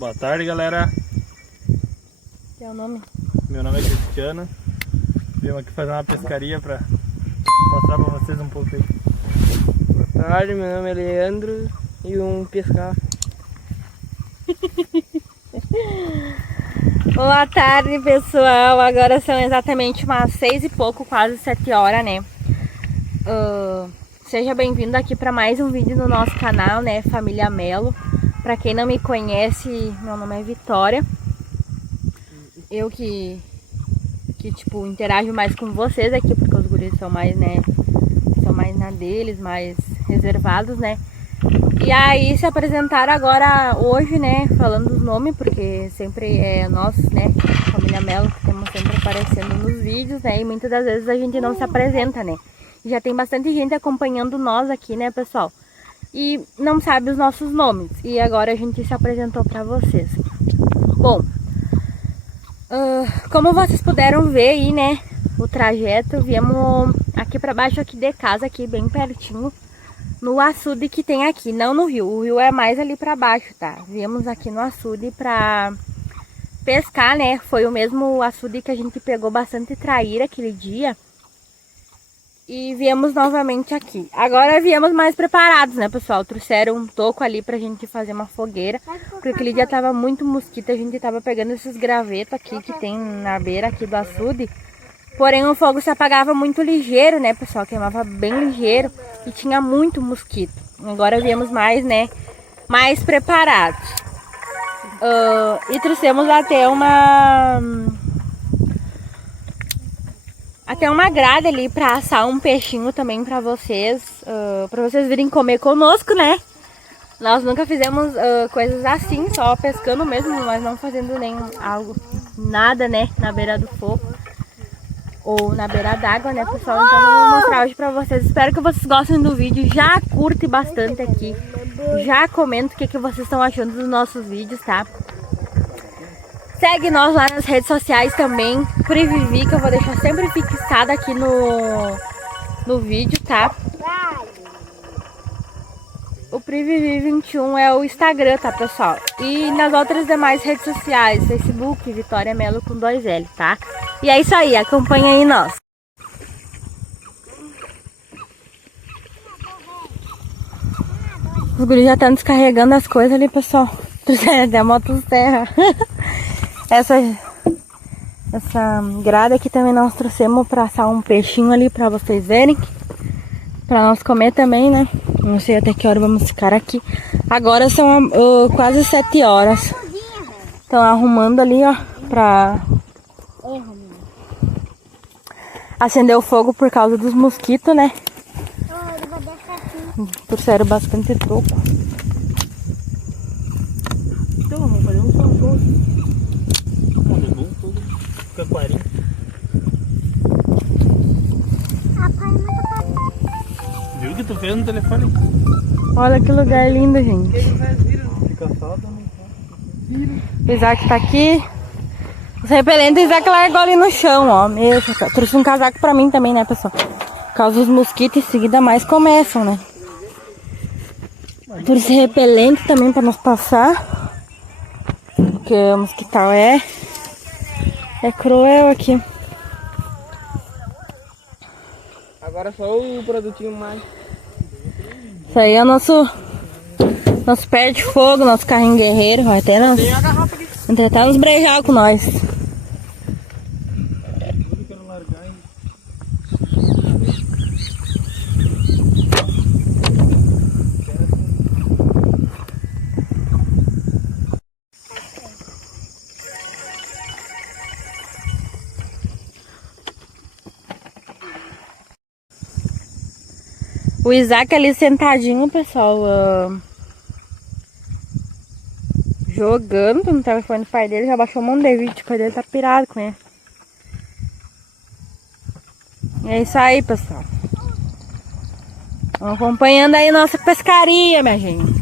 Boa tarde, galera. Teu nome? Meu nome é Cristiano. Viemos aqui fazer uma pescaria para mostrar para vocês um pouco aí. Boa tarde, meu nome é Leandro e pescar. Boa tarde, pessoal. Agora são exatamente umas 6 e pouco, quase 7 horas, né? Seja bem-vindo aqui para mais um vídeo no nosso canal, né? Família Melo. Para quem não me conhece, meu nome é Vitória. Eu que tipo, interajo mais com vocês aqui, porque os guris são mais, né? São mais na deles, mais reservados, né? E aí se apresentaram agora hoje, né? Falando os nomes, porque sempre é nós, né? Família Melo, que estamos sempre aparecendo nos vídeos, né? E muitas das vezes a gente não se apresenta, né? Já tem bastante gente acompanhando nós aqui, né, pessoal? E não sabe os nossos nomes. E agora a gente se apresentou pra vocês. Bom, como vocês puderam ver aí, né, o trajeto, viemos aqui pra baixo aqui de casa, aqui bem pertinho, no açude que tem aqui, não no rio. O rio é mais ali pra baixo, tá? Viemos aqui no açude pra pescar, né? Foi o mesmo açude que a gente pegou bastante traíra aquele dia. E viemos novamente aqui. Agora viemos mais preparados, né, pessoal? Trouxeram um toco ali pra gente fazer uma fogueira. Porque aquele dia tava muito mosquito. A gente tava pegando esses gravetos aqui que tem na beira aqui do açude. Porém o fogo se apagava muito ligeiro, né, pessoal? Queimava bem ligeiro e tinha muito mosquito. Agora viemos mais, né, mais preparados. E trouxemos até uma grade ali pra assar um peixinho também pra vocês virem comer conosco, né? Nós nunca fizemos coisas assim, só pescando mesmo, mas não fazendo nem nada, né, na beira do fogo ou na beira d'água, né, pessoal? Então eu vou mostrar hoje pra vocês. Espero que vocês gostem do vídeo. Já curte bastante aqui, já comenta o que vocês estão achando dos nossos vídeos, tá? Segue nós lá nas redes sociais também, Privivi, que eu vou deixar sempre fixada aqui no vídeo, tá? O Privivi21 é o Instagram, tá, pessoal? E nas outras demais redes sociais, Facebook, Vitória Melo com 2L, tá? E é isso aí, acompanha aí nós. Os guris já estão descarregando as coisas ali, pessoal. Até a motosserra. Essa grade aqui também nós trouxemos para assar um peixinho ali para vocês verem. Para nós comer também, né? Não sei até que hora vamos ficar aqui. Agora são quase 7 horas. Estão arrumando ali, ó, para acender o fogo por causa dos mosquitos, né? Trouxeram bastante toco. Então vamos fazer um favor. Levou um fogo, fica 40. Viu o que tu fez no telefone? Olha que lugar lindo, gente. Fica só dando O Isaac tá aqui. Os repelentes o Isaac largou ali no chão, ó. Trouxe um casaco pra mim também, né, pessoal? Por causa dos mosquitos, em seguida mais começam, né? Trouxe repelente também pra nos passar. Porque o mosquital é cruel aqui. Agora só o produtinho mais. Isso aí é o nosso pé de fogo, nosso carrinho guerreiro. Vai até nós entretar uns brejal com nós. O Isaac ali sentadinho, pessoal, jogando no telefone do pai dele, já baixou um monte de vídeo, o pai dele tá pirado com ele. É isso aí, pessoal. Vamos acompanhando aí nossa pescaria, minha gente.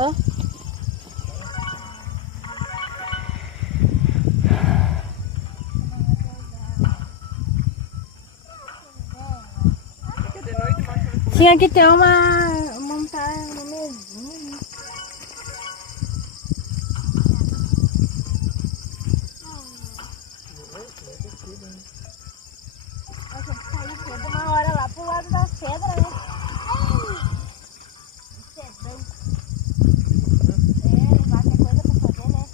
Hã? Tinha que ter montar uma mesinha, né? Eu tinha que sair cedo uma hora lá pro lado da pedra, né? Cedão. É, levar que coisa pra fazer, né?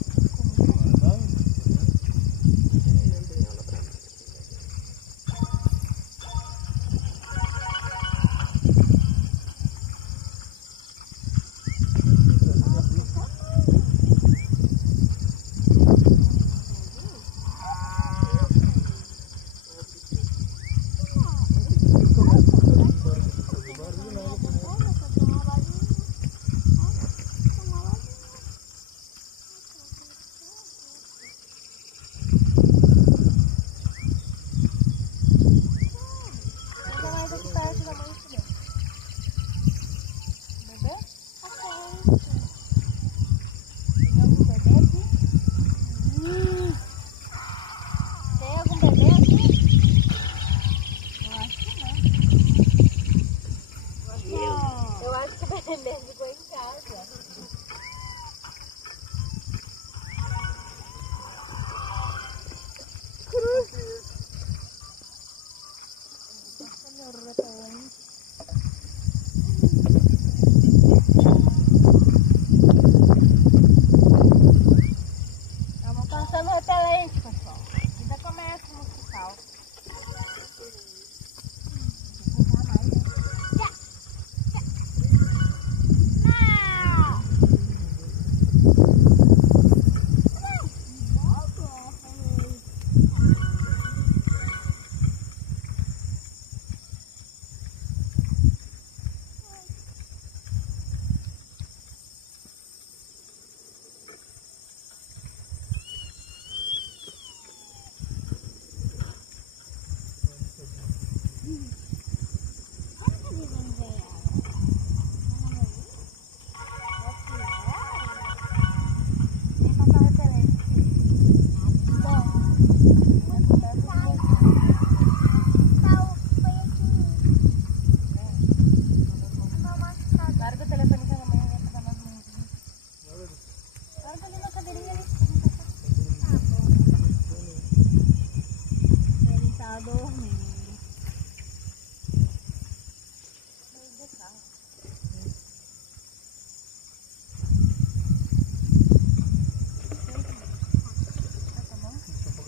Estamos passando repelente, pessoal. Ainda começa o mosquital.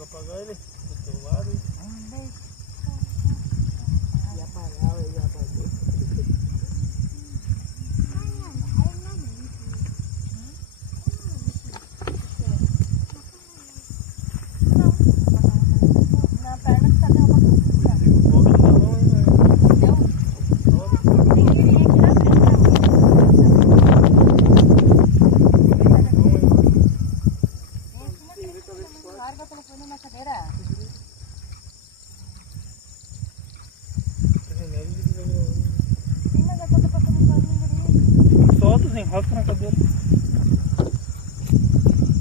Apagar ele do seu lado E apagar, eu já apaguei. Na perna que tá dando uma confusão. Fogo na mão, hein, velho? Entendeu? Tem que vir aqui na frente. Larga o telefone na cadeira. Sim, mas eu tô passando pano no guri. Solta, enrosca na cadeira.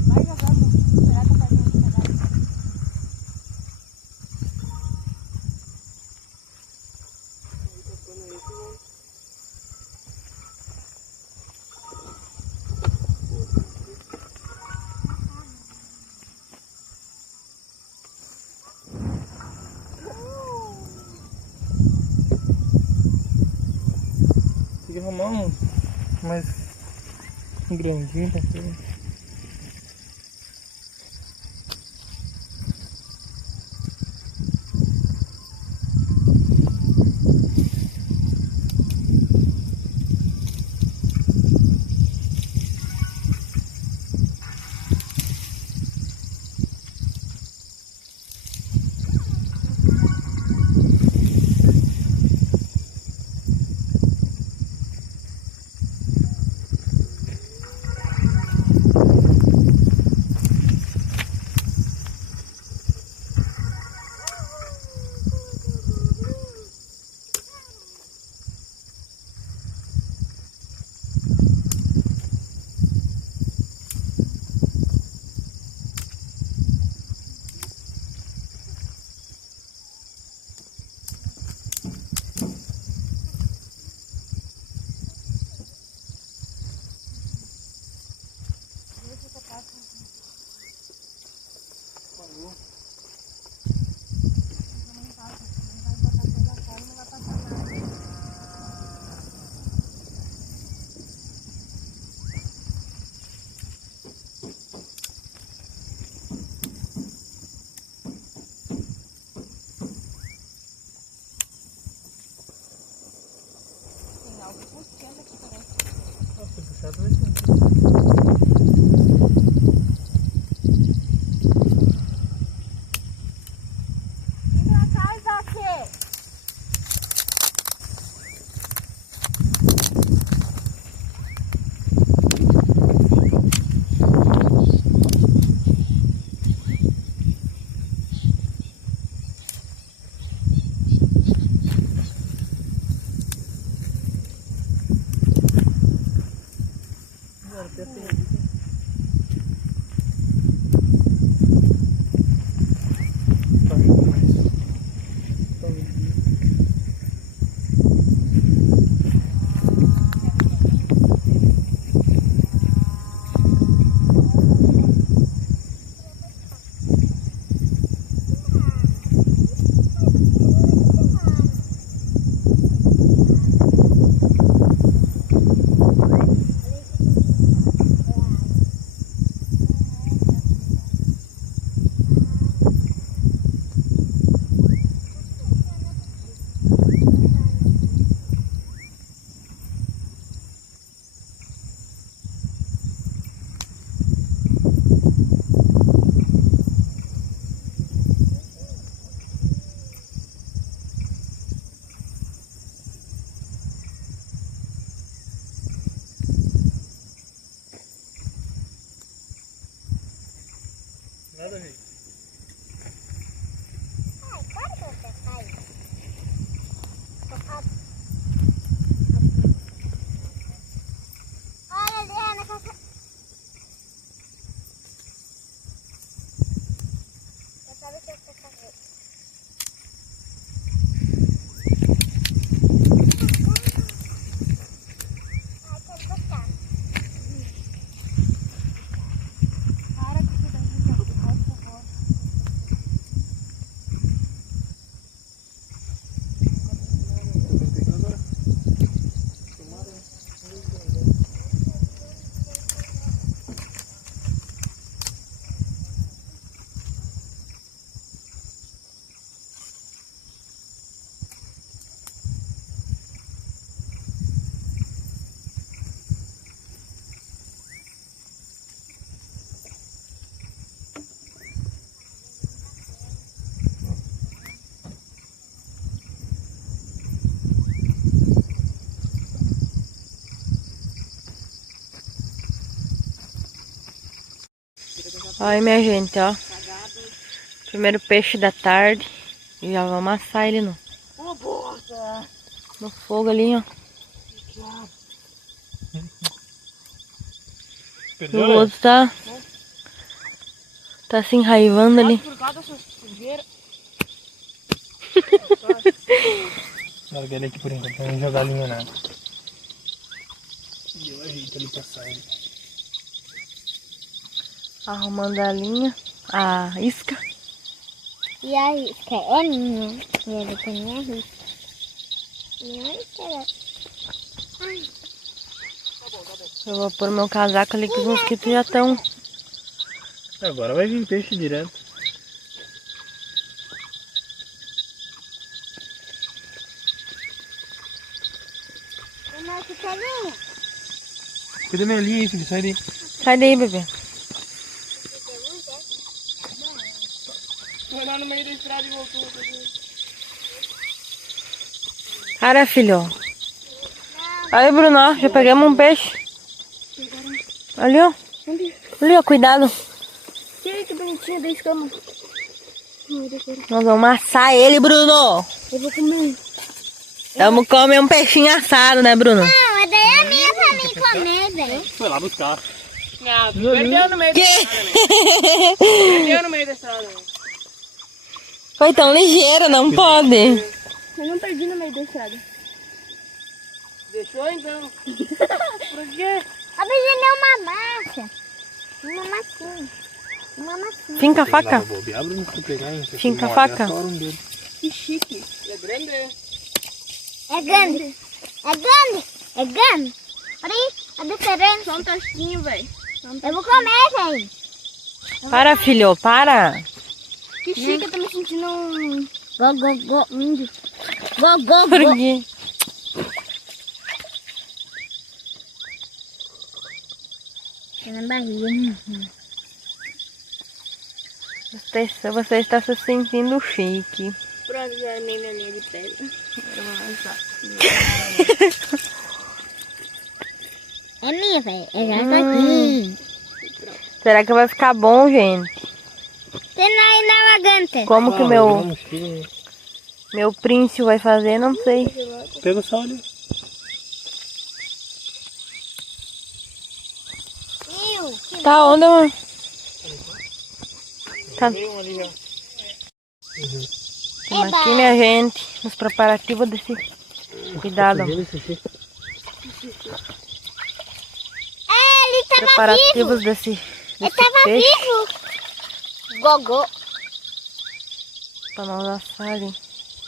Vai jogando. Será que eu faço isso agora? Tem que arrumar um mais grandinho pra ter. Nada a ver. Olha, Adriana, eu sabe o que eu tô fazendo. Ai, quero buscar. Para que você vai me por favor. Olha, minha gente, ó. Primeiro peixe da tarde. E já vamos assar ele no fogo ali, ó. E Perdeu, o né? outro tá se enraivando ali. Larguei ele aqui por enquanto, não vou jogar a linha nada. E eu ajeito ali pra sair. Arrumando a linha, a isca. E a isca é minha. E ele tem a isca. Minha isca é... Ai, Eu vou pôr meu casaco ali que os mosquitos já estão. Agora vai vir peixe direto. mas que carinho. Cuida da minha linha aí, filho, sai daí. Sai daí, bebê. Foi lá no meio da estrada e voltou. Cara, filho. Aí, Bruno, ó, já pegamos um peixe. Ali, ó. Ali, ó, cuidado. Que bonitinho da escama. Nós vamos assar ele, Bruno. Eu vou comer. Vamos comer um peixinho assado, né, Bruno? Não, a daí é minha pra mim comer, velho. Foi lá buscar. Não, tu perdeu no meio da Que? estrada. Perdeu no meio da estrada. Foi tão ligeiro, não pode. Eu não perdi no meio da estrada. Deixou então? Por quê? A bichinha é uma massa. Uma massinha. Uma massinha. Finca a faca. Vou bobear, Bruno, se tu pegar, hein? Se Finca a morder, faca. estoura um dedo. Que chique. É grande, né? É grande. É grande. É grande. Olha aí a diferença. Só um tasquinho, velho. Eu vou comer, velho. Para, filho, para. Que chique, eu tô me sentindo um... Go, índio. Go. Por quê? Tá na barriga. Você está se sentindo chique. Pronto, já armei minha linha de pedra. É minha, velho. É já tá aqui. Será que vai ficar bom, gente? Tem aí na garganta. Como que Virou um filho. meu príncipe vai fazer, não sei. Pega o sal ali. Tá onde, mano? Tá. Veio um ali já. Estamos aqui, minha gente, nos preparativos desse... Cuidado. Ele tava Preparativos vivo. desse Ele tava peixe vivo. Gogô. pra nós assarem.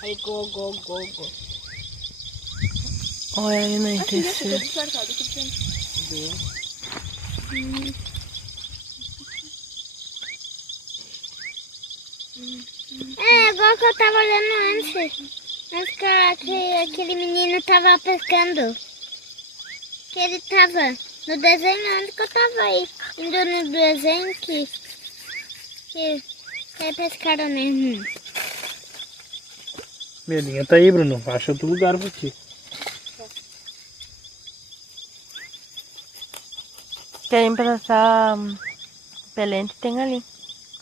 Aí, gogô. Olha ali no terceiro. É, igual que eu tava olhando antes. Antes que aquele menino tava pescando. Que ele tava no desenho, onde que eu tava aí. Indo no desenho que pescaram mesmo. Minha linha tá aí, Bruno. Acha outro lugar pra ti. Querem passar pelente, tem ali.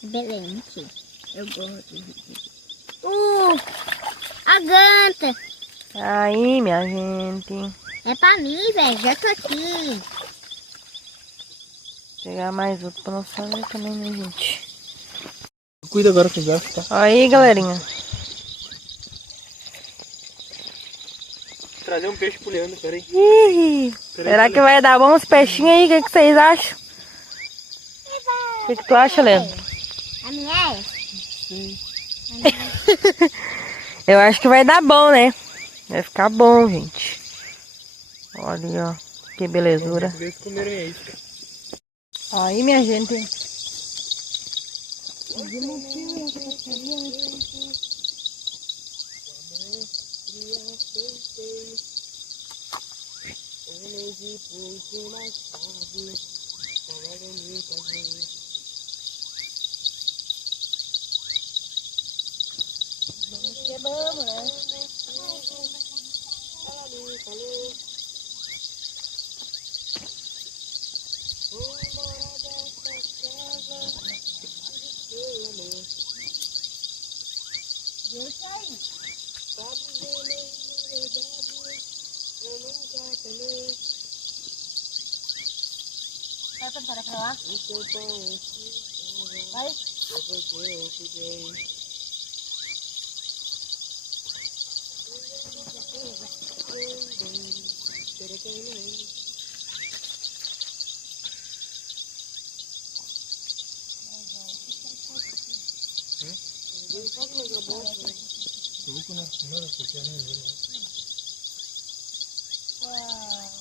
Excelente. Eu gosto. A ganta. Aí, minha gente. É pra mim, velho. Já tô aqui. Pegar mais outro pra nós fazer também, né, gente? Cuida agora com o garfo, tá? Aí, galerinha. Trazer um peixe pro Leandro, peraí. Ih, será que vai dar bom os peixinhos aí? O que vocês acham? O que tu acha, Leandro? A minha é? Eu acho que vai dar bom, né? Vai ficar bom, gente. Olha, ó. Que belezura. Vê se comeram minha isca. Aí, minha gente. Quebramos, né? Vai para lá? Vai?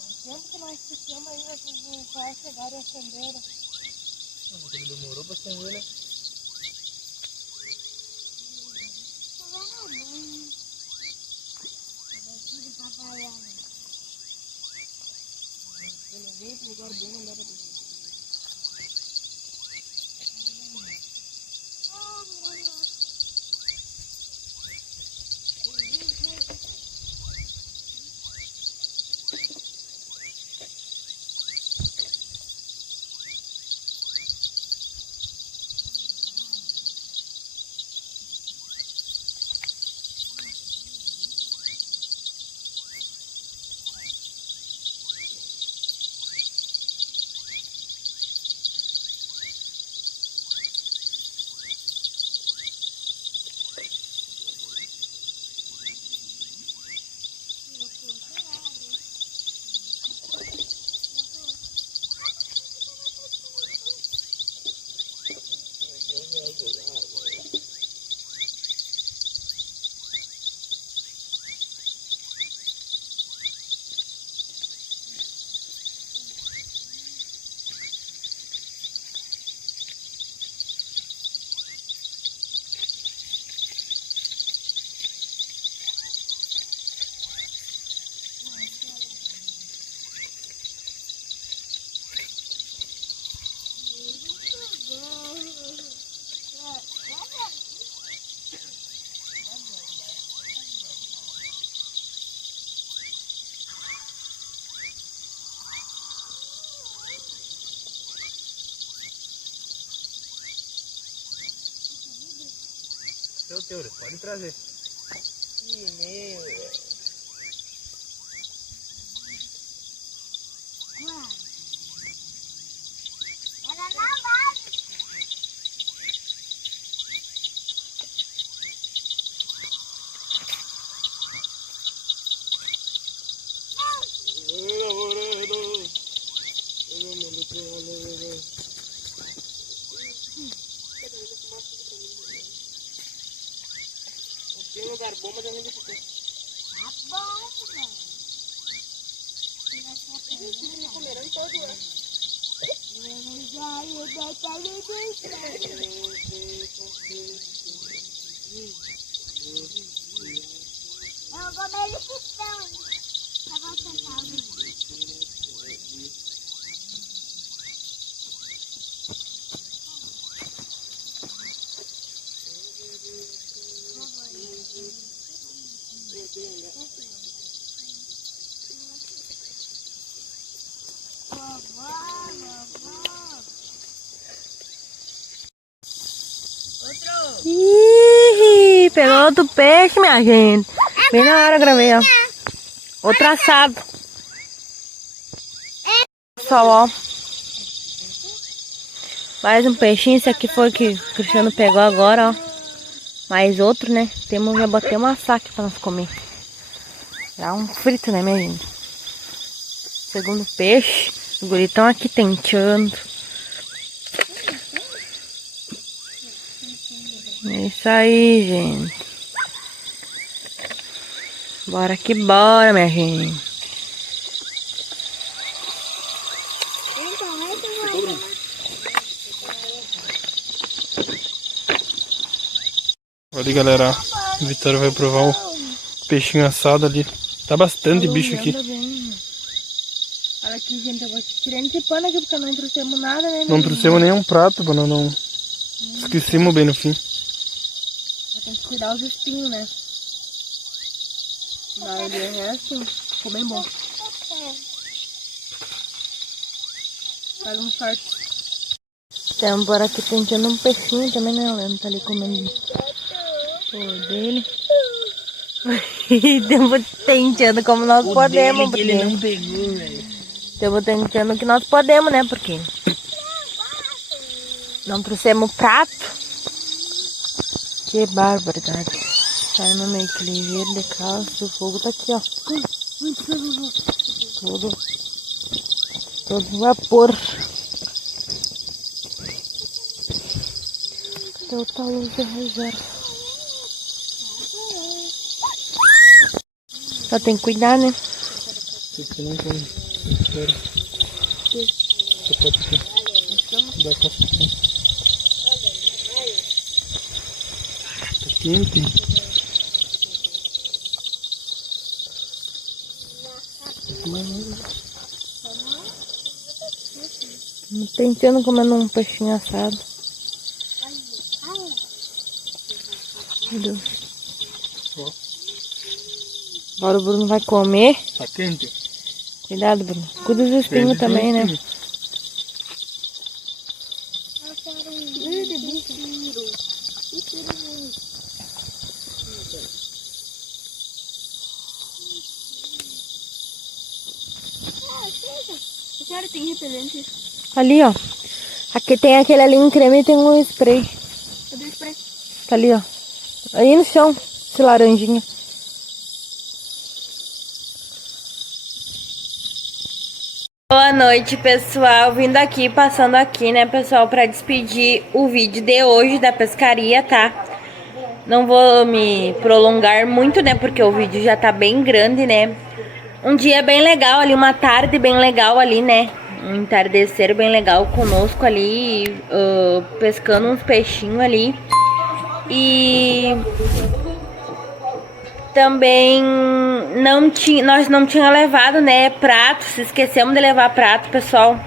O tempo que nós ficamos aí, vocês só chegaram e acenderam. Ele demorou pra acender, né? Seu Teuro, pode trazer. Que meu, velho. carbono, mas eu não deixo. Eu vou comer eles que estão. Eu vou sentar. Ih, pegou outro peixe, minha gente. Bem na hora eu gravei, ó. Outro assado. Pessoal, ó. Mais um peixinho. Esse aqui foi o que o Cristiano pegou agora, ó. Mais outro, né? Já botei uma saque pra nós comer. Dá um frito, né, minha gente? Segundo peixe. Os guris estão aqui tentando. É isso aí, gente. Bora que bora, minha gente. Olha, galera, a Vitória vai provar o peixinho assado ali. Tá bastante bicho aqui. Olha aqui, gente, eu vou tirando esse pano aqui porque não trouxemos nada, né? Não trouxemos nenhum prato, mano, não. Esquecemos bem no fim. Tem que cuidar os espinhos, né? Mas o resto ficou bem bom. Faz um sorte. Então, bora aqui tentando um peixinho também, né? O Leandro tá ali comendo o dele. Estamos tentando como nós podemos. Porque ele não pegou, velho. Estamos tentando o que nós podemos, né? Porque não trouxemos prato. Que barbaridade. Sai no meio que ligeiro de calça. O fogo tá aqui, ó. Todo vapor. Total luz de reserva. Só tem que cuidar, né? Você não come. Espera. Você pode dar casca. Tá quente. Tentando comendo um peixinho assado. Meu Deus. Agora o Bruno vai comer. Tá quente? Cuidado, Bruno. Cuida dos espinhos também, né? Tem repelente. Ali, ó. Aqui tem aquele ali em creme e tem um spray. Cadê o spray? Tá ali, ó. Aí no chão, esse laranjinha. Boa noite, pessoal. Vindo aqui, passando aqui, né, pessoal, pra despedir o vídeo de hoje da pescaria, tá? Não vou me prolongar muito, né, porque o vídeo já tá bem grande, né? Um dia bem legal ali, uma tarde bem legal ali, né? Um entardecer bem legal conosco ali, pescando uns peixinhos ali. E também nós não tínhamos levado, né, prato. Se esquecemos de levar prato, pessoal.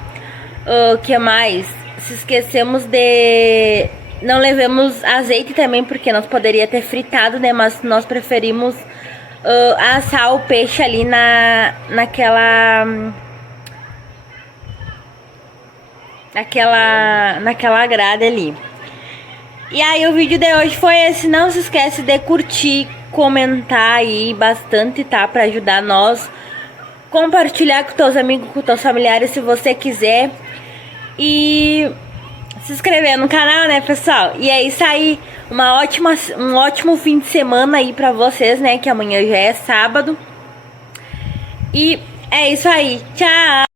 Que mais? Se esquecemos de... Não levamos azeite também, porque nós poderia ter fritado, né? Mas nós preferimos assar o peixe ali naquela grade ali. E aí o vídeo de hoje foi esse. Não se esquece de curtir, comentar aí bastante, tá? Pra ajudar nós. Compartilhar com teus amigos, com teus familiares, se você quiser. E se inscrever no canal, né, pessoal? E é isso aí. Um ótimo fim de semana aí pra vocês, né? Que amanhã já é sábado. E é isso aí. Tchau!